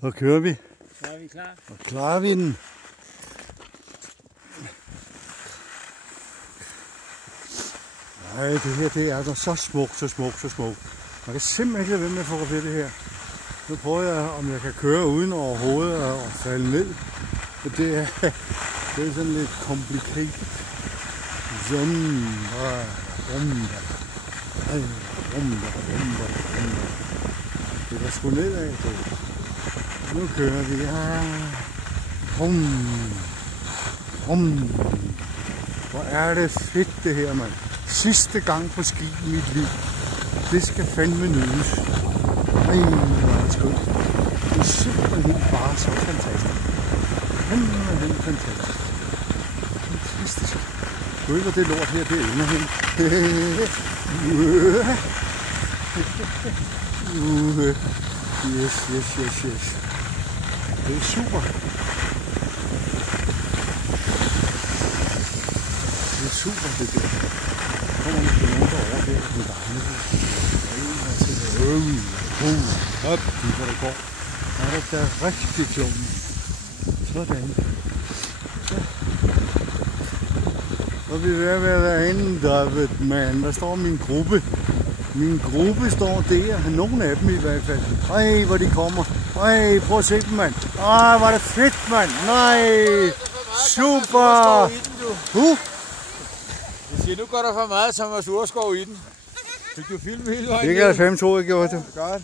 Så kører vi. Så er vi klar. Og klarer vi den. Nej, det her det er altså så smukt, så smukt, så smukt. Man kan simpelthen ikke lade være med at fotografere det her. Nu prøver jeg, om jeg kan køre uden overhovedet at falde ned. For det er sådan lidt complicated. Det er sgu nedad. Nu kører vi. Hvor er det fedt det her, mand. Sidste gang på ski i mit liv. Det skal fandme nydes. Ej, hvor er det skønt. Det er simpelthen bare så fantastisk. Simpelthen fantastisk. Fantastisk. Gud, hvor det lort her, det ender hen. Yes. Det er super. Det er super, det der. Kommer måske nogen derovre der, den dejlige. Op, hvor det går. Ja, det er rigtig klogt. Sådan. Så er vi ved at være derinde, David, mand. Der står min gruppe. Min gruppe står der. Nogle af dem i hvert fald. Ej, hvor de kommer. Ej, prøv at se dem, mand. Ej, hvor er det fedt, mand. Nej. Super. Jeg siger, nu går der for meget Thomas Urskov i den. Fik du filmet hele vejen? Det kan jeg 5-2, jeg gjorde det. Godt.